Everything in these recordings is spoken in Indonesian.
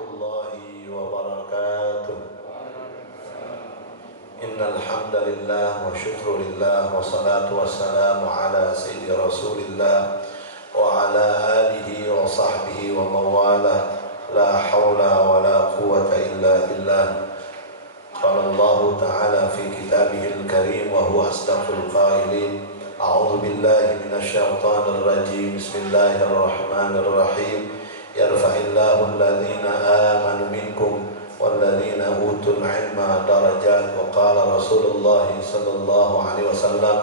الله وبركاته. إن الحمد لله وشكر لله والصلاة والسلام على سيد رسول الله وعلى آله وصحبه ومن والاه. لا حول ولا قوة إلا بالله. قال الله تعالى في كتابه الكريم وهو أصدق القائلين: أعوذ بالله من الشيطان الرجيم. بسم الله الرحمن الرحيم. يرفع الله الذين آمنوا منكم والذين أوتوا العلم درجات. وقال رسول الله صلى الله عليه وسلم: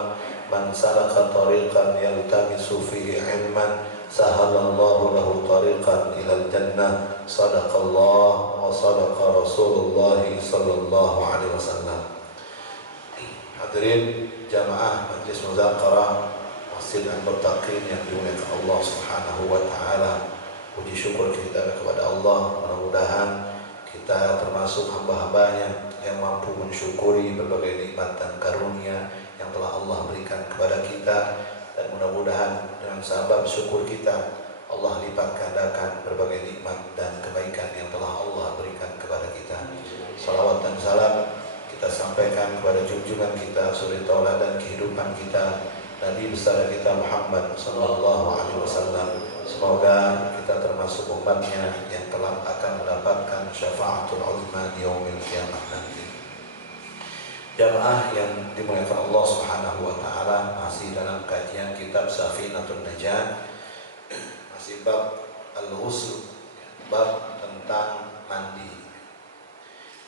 من سلك طريقا يلتمس فيه علما سهل الله له طريقا إلى الجنة. صدق الله وصدق رسول الله صلى الله عليه وسلم. Hadirin jamaah Majlis Muzaqarah Masjid Al-Muttaqin yang dimuliakan Allah Subhanahu wa taala. Puji syukur kita kepada Allah. Mudah-mudahan kita termasuk hamba-hambanya yang mampu mensyukuri berbagai nikmat dan karunia yang telah Allah berikan kepada kita, dan mudah-mudahan dengan sebab syukur kita Allah lipat gandakan berbagai nikmat dan kebaikan yang telah Allah berikan kepada kita. Salawat dan salam kita sampaikan kepada junjungan kita, suri tauladan kehidupan kita, Nabi besar kita Muhammad sallallahu alaihi wasallam. Semoga kita termasuk umatnya yang kelak akan mendapatkan syafaatul uzma di yaumil qiyamah nanti. Jamaah yang dimuliakan Allah Subhanahu wa taala, masih dalam kajian kitab Safinatun Najat, masih bab al-ghusl, bab tentang mandi.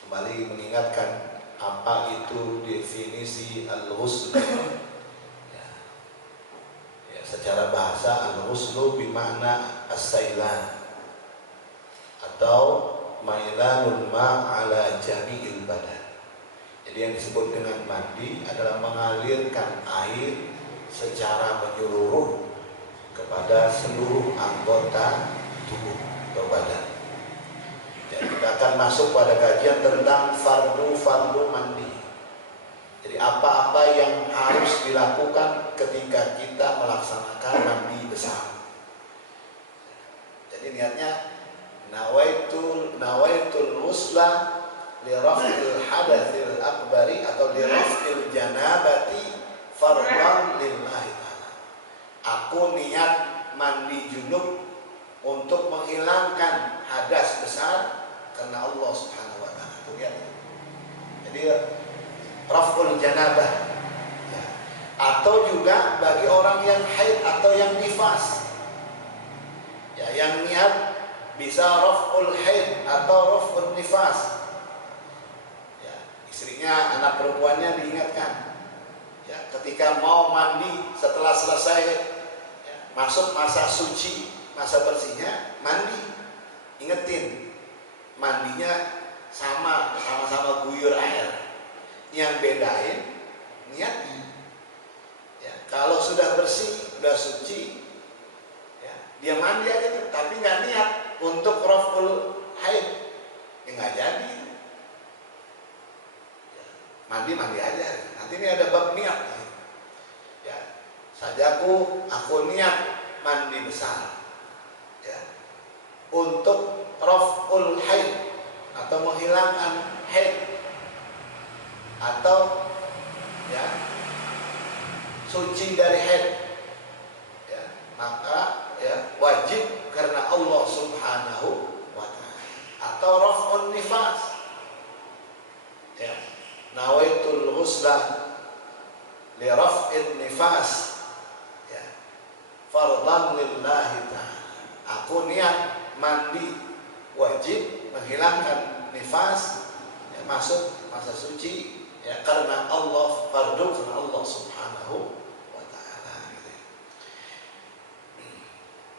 Kembali mengingatkan apa itu definisi al-ghusl. Secara bahasa al-ghuslu bimakna as-sailan atau mailanul ma' ala jami'il badan. Jadi yang disebut dengan mandi adalah mengalirkan air secara menyeluruh kepada seluruh anggota tubuh atau badan. Jadi kita akan masuk pada kajian tentang fardu mandi. Jadi apa-apa yang harus dilakukan ketika kita melaksanakan mandi besar. Jadi niatnya nawaitul ghusla li raf'il hadatsil akbari atau li raf'il janabati fardhan lillahi ta'ala. Aku niat mandi junub untuk menghilangkan hadas besar karena Allah Subhanahu wa taala. Jadi raf'ul janabah ya. Atau juga bagi orang yang haid atau yang nifas ya, yang niat bisa raf'ul haid atau raf'ul nifas ya, istrinya, anak perempuannya diingatkan ya, ketika mau mandi setelah selesai ya, masuk masa suci, masa bersihnya, mandi, ingetin mandinya sama-sama guyur air. Yang bedain niatnya ya, kalau sudah bersih, sudah suci ya, dia mandi aja tapi nggak niat untuk raf'ul haid ya, nggak jadi ya, mandi aja. Nanti ini ada bab niat ya, aku niat mandi besar ya, untuk raf'ul haid atau menghilangkan haid atau ya suci dari haid ya, maka ya wajib karena Allah Subhanahu wa taala. Atau raf'un nifas ya, nawaitul ghusla li raf'in nifas ya, fardhan lillahi ta'ala. Aku niat mandi wajib menghilangkan nifas ya, masuk masa suci ya, karena Allah, fardu karena Allah Subhanahu wa ta'ala gitu.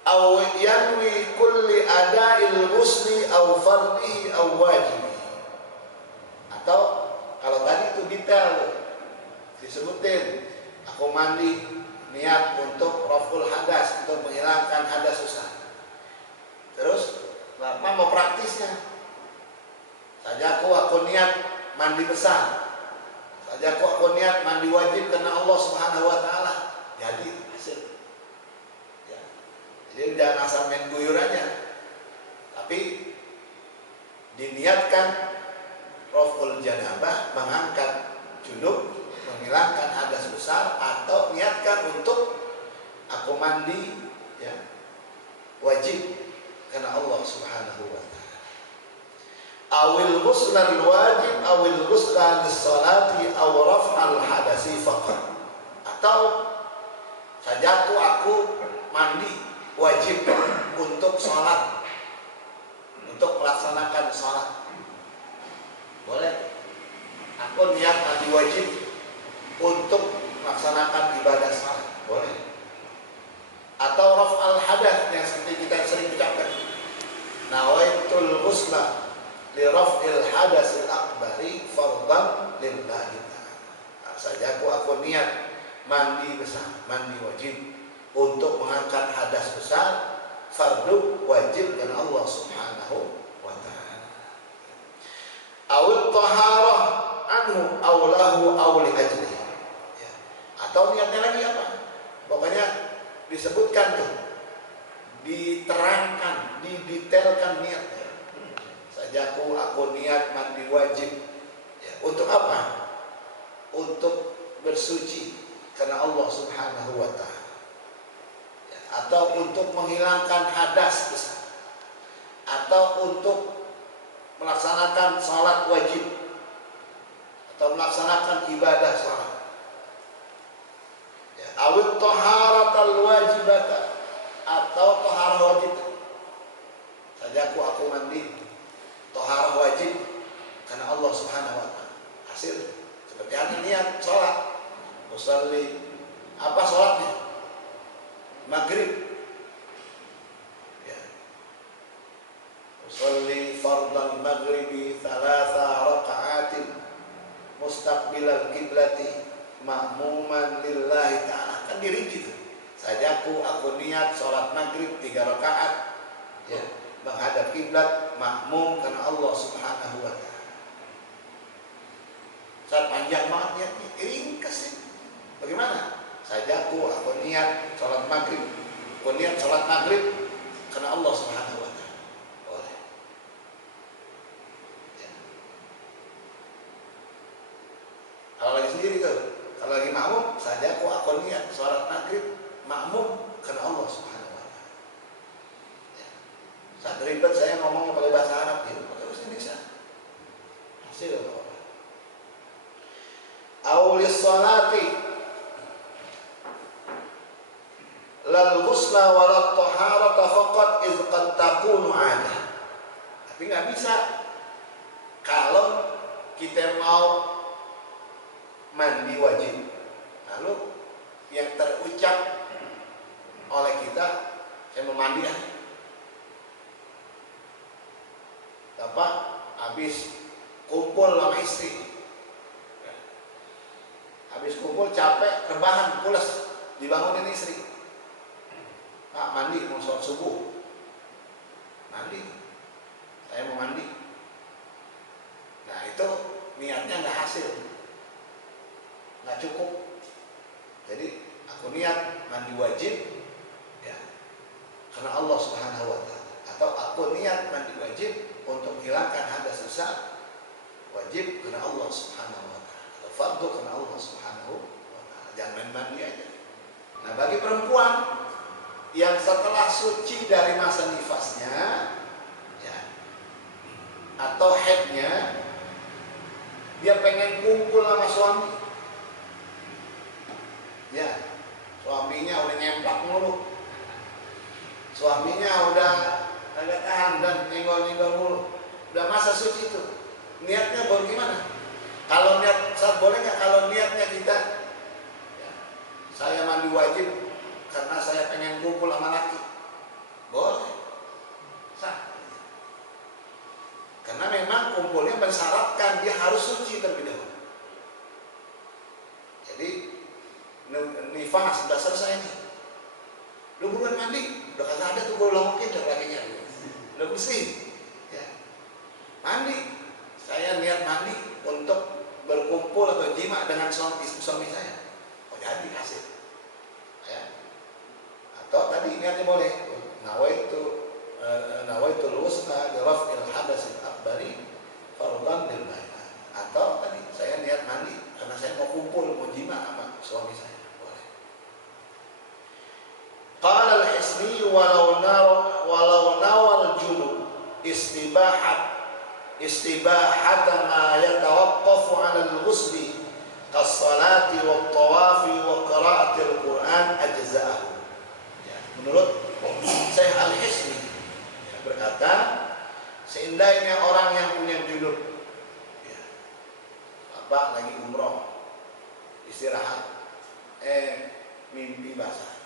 Aw yanwi kulli ada'il ghusli aw fardihi aw wajibi. Atau kalau tadi itu detail disebutin, aku mandi niat untuk raf'ul hadas, untuk menghilangkan hadas susah. Terus apa mau praktisnya? Saja aku niat mandi besar. Saja aku niat mandi wajib karena Allah Subhanahu wa taala. Jadi hasil. Ya. Jadi jangan asal main guyur aja. Tapi niatkan raf'ul janabah, mengangkat junub, menghilangkan hadas besar, atau niatkan untuk aku mandi ya wajib karena Allah Subhanahu wa taala. Awil ghuslan wajib awil ghuslan lis-salati aw raf'al hadasi faqat. Atau sajaku aku mandi wajib untuk sholat, untuk melaksanakan sholat. Boleh. Aku niat mandi wajib untuk melaksanakan ibadah sholat. Boleh. Atau raf'al hadas yang seperti kita sering ucapkan. Nawaitul ghusla li raf'il hadasil akbari fardhan lillahi ta'ala. Sajaku aku niat mandi besar, mandi wajib untuk mengangkat hadas besar, fardu wajib karena Allah Subhanahu wa taala. Awil taharah anhu aw lahu aw li ajlihi. Ya. Atau niatnya lagi apa? Pokoknya disebutkan tuh, diterangkan, didetailkan niatnya. Sajaku aku niat mandi wajib. Ya. Untuk apa? Untuk bersuci karena Allah Subhanahu wa taala. Ya. Atau untuk menghilangkan hadas besar. Atau untuk melaksanakan salat wajib. Atau melaksanakan ibadah salat. Ya. Awit taharatal wajibata, atau taharah wajib. Sajaku aku mandi taharah wajib karena Allah Subhanahu wa taala. Hasil seperti hati niat salat. Usalli, apa sholatnya? Maghrib. Ya. Usalli fardal maghribi 3 raka'atin mustaqbilal qiblati ma'muman lillahi ta'ala. Kan dirinci tuh. Sajaku aku niat sholat maghrib 3 rakaat ya, menghadap kiblat makmum karena Allah Subhanahu wa taala. Saat panjang banget niatnya, ringkas ya. Bagaimana? Sajaku aku niat sholat maghrib, aku niat sholat maghrib karena Allah Subhanahu wa taala. Boleh. Ya. Kalau lagi sendiri tuh, kalau lagi makmum, sajaku aku niat sholat maghrib makmum karena Allah Subhanahu wa taala. Ya. Saat ribet saya ngomongnya pakai bahasa Arab gitu, pakai bahasa Indonesia. Hasil apa? Aulis salati lal ghusla wa lat taharata faqat iz qad takunu 'adah. Tapi nggak bisa kalau kita mau mandi wajib. Lalu yang terucap oleh kita, saya mau mandi ya. Bapak habis kumpul sama istri. Habis kumpul capek, rebahan, pules, dibangunin istri. Pak mandi, mau sholat subuh. Mandi. Saya mau mandi. Nah itu niatnya nggak hasil. Nggak cukup. Jadi aku niat mandi wajib. Ya. Karena Allah Subhanahu wa taala. Atau aku niat mandi wajib untuk menghilangkan hadas besar. Wajib karena Allah Subhanahu wa taala. Atau fardu karena Allah Subhanahu wa taala. Jangan main mandi aja. Nah bagi perempuan yang setelah suci dari masa nifasnya ya, atau haidnya, dia pengen kumpul sama suami ya, suaminya udah nyemplak mulu, suaminya udah agak tahan dan nyenggol-nyenggol mulu, udah masa suci itu, niatnya boleh gimana? Kalau niat, boleh nggak kalau niatnya kita ya, saya mandi wajib karena saya pengen kumpul sama laki, boleh, sah. Karena memang kumpulnya mensyaratkan dia harus suci terlebih dahulu. Jadi nifas sudah selesai nih, lu buruan mandi, udah kagak ada tuh bola mungkin dan lakinya, udah bersih, ya. Mandi, saya niat mandi untuk berkumpul atau jima dengan suami saya, oh jadi hasil, ya. Atau tadi niatnya boleh nawaitul ghusla li raf'il hadasil akbari ta'arrudan lil bai'ah. Atau tadi saya niat mandi karena saya mau kumpul, mau jima sama suami saya. Boleh. Qala al-Hisni walau nawal junub istibahata ma yatawaqqafu 'ala al-ghusli kas-salati wat-tawafi wa qira'atil Qur'an ajza'ahu. Ya, menurut Syekh Al-Hisni berkata, seindahnya orang yang punya junub, ya, Bapak lagi umroh, istirahat, mimpi basah,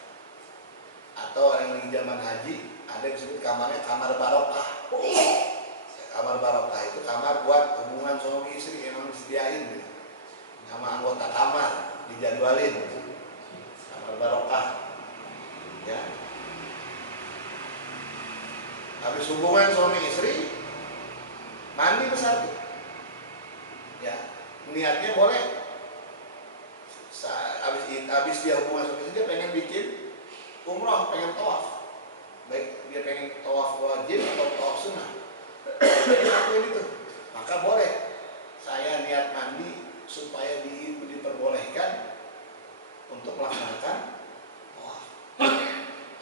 atau orang lagi zaman haji, ada yang disebut kamarnya kamar barokah. Kamar barokah itu kamar buat hubungan suami istri, emang disediain gitu, sama anggota kamar dijadwalin, kamar barokah, ya. Habis hubungan suami istri, mandi besar, ya, niatnya boleh. Habis dia hubungan suami istri, dia pengen bikin umroh, pengen tawaf, baik dia pengen tawaf wajib atau tawaf sunnah, dia lakuin itu, maka boleh. Saya niat mandi supaya diperbolehkan untuk melaksanakan tawaf,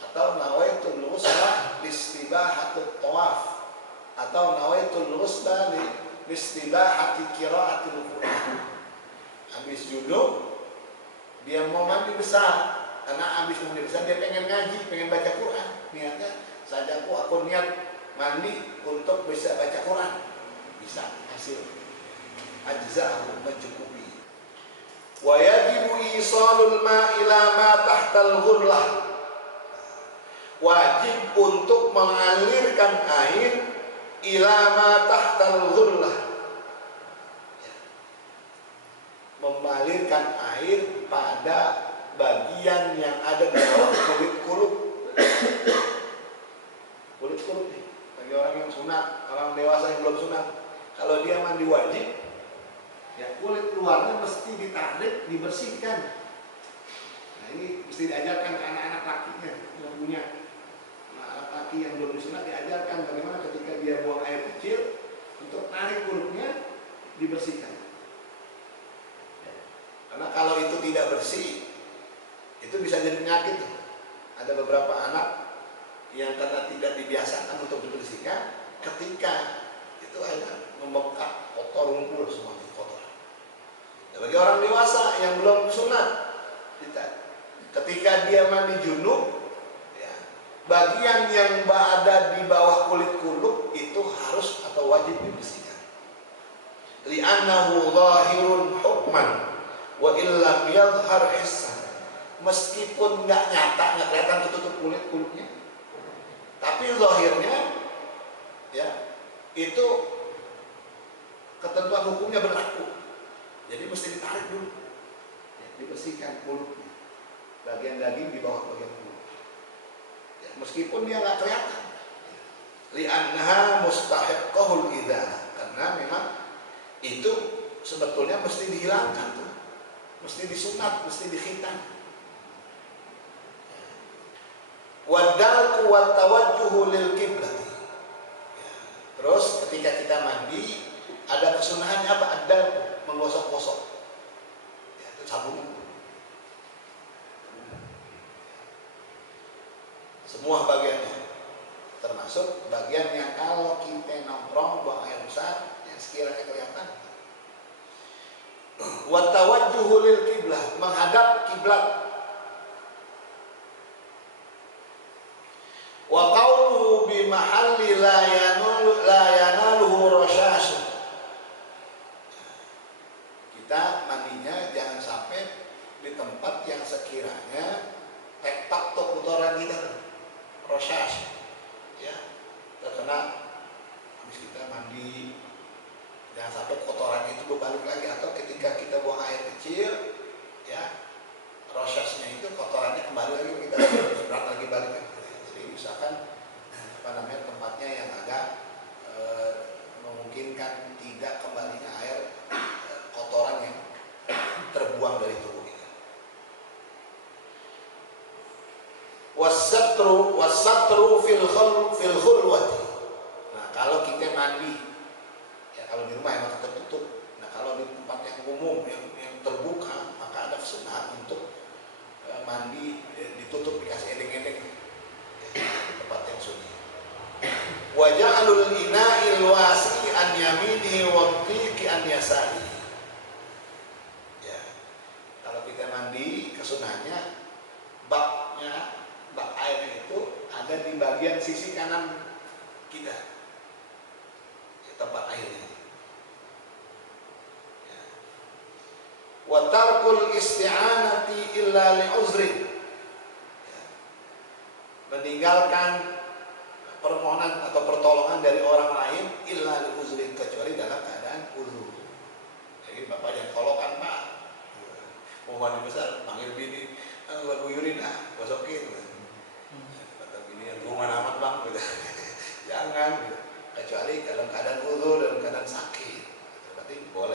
atau nawaitul ghusla listibahatul tawaf, atau nawaitul ghusla listibahati qiraatil Qur'an. Habis junub dia mau mandi besar, karena habis mandi besar dia pengen ngaji, pengen baca Quran. Niatnya sajaku aku niat mandi untuk bisa baca Quran, bisa hasil ajza'u, mencukupi. Wa yajibu isalul ma ila ma tahtal ghurlah, wajib untuk mengalirkan air ila ma tahtal ghurlah, mengalirkan air pada bagian yang ada di bawah kulit kuluk. Kulit kuluk nih, bagi orang yang sunat, orang dewasa yang belum sunat, kalau dia mandi wajib, ya kulit luarnya mesti ditarik, dibersihkan. Nah ini mesti diajarkan ke anak-anak lakinya yang punya anak laki yang belum disunat, diajarkan bagaimana ketika dia buang air kecil untuk tarik kulitnya, dibersihkan. Karena kalau itu tidak bersih, itu bisa jadi penyakit. Ada beberapa anak yang karena tidak dibiasakan untuk dibersihkan, ketika itu ada membengkak, kotor, ngumpul semua di kotor. Nah, bagi orang dewasa yang belum sunat, ketika dia mandi junub, ya, bagian yang ada di bawah kulit kuluk itu harus atau wajib dibersihkan. Li'annahu zahirun hukman wa illam yadhhar hissan. Meskipun nggak nyata, nggak kelihatan tertutup kulitnya, tapi zahirnya, ya, itu ketentuan hukumnya berlaku. Jadi mesti ditarik dulu, ya, dibersihkan kulitnya, bagian daging di bawah bagian kulit, ya, meskipun dia nggak kelihatan. Li'annaha mustahiqqahul idza, karena memang itu sebetulnya mesti dihilangkan tuh, mesti disunat, mesti dikhitan. Wadalku wa tawajjuhu lil qiblah. Terus ketika kita mandi ada kesunahannya apa? Adal, menggosok-gosok. Ya, itu sabun. Semua bagiannya, termasuk bagian yang kalau kita nongkrong buang air besar yang sekiranya kelihatan. Wa tawajjuhu lil qiblah, menghadap kiblat. Wa qawluhu bi mahalli la yanaluhu rasyash. Kita mandinya jangan sampai di tempat yang sekiranya tektak atau kotoran kita, rasyash, ya, terkena. Habis kita mandi, jangan sampai kotoran itu berbalik lagi, atau ketika kita buang air kecil, ya, rasyashnya itu kotorannya kembali lagi, kita berat lagi balik. Misalkan tempatnya yang agak memungkinkan tidak kembalinya air kotoran yang terbuang dari tubuh kita. Wasatru fil khulwati. Nah, kalau kita mandi, ya kalau di rumah Wa ja'alul ina'il wasi an yamini wa dhiqi an yasari. Ya. Kalau kita mandi kesunahnya bak airnya itu ada di bagian sisi kanan kita. Ya, tempat airnya. Ya. Wa tarkul isti'anati illa li uzrin. Ya. Meninggalkan permohonan atau pertolongan dari orang lain illa li uzrin, kecuali dalam keadaan uzur. Jadi bapak jangan kolokan pak, mau mandi besar panggil bini, gua guyurin gosokin. Kata bini, mau mana amat bang, gitu. Jangan, gitu. Kecuali dalam keadaan uzur dan keadaan sakit, berarti boleh.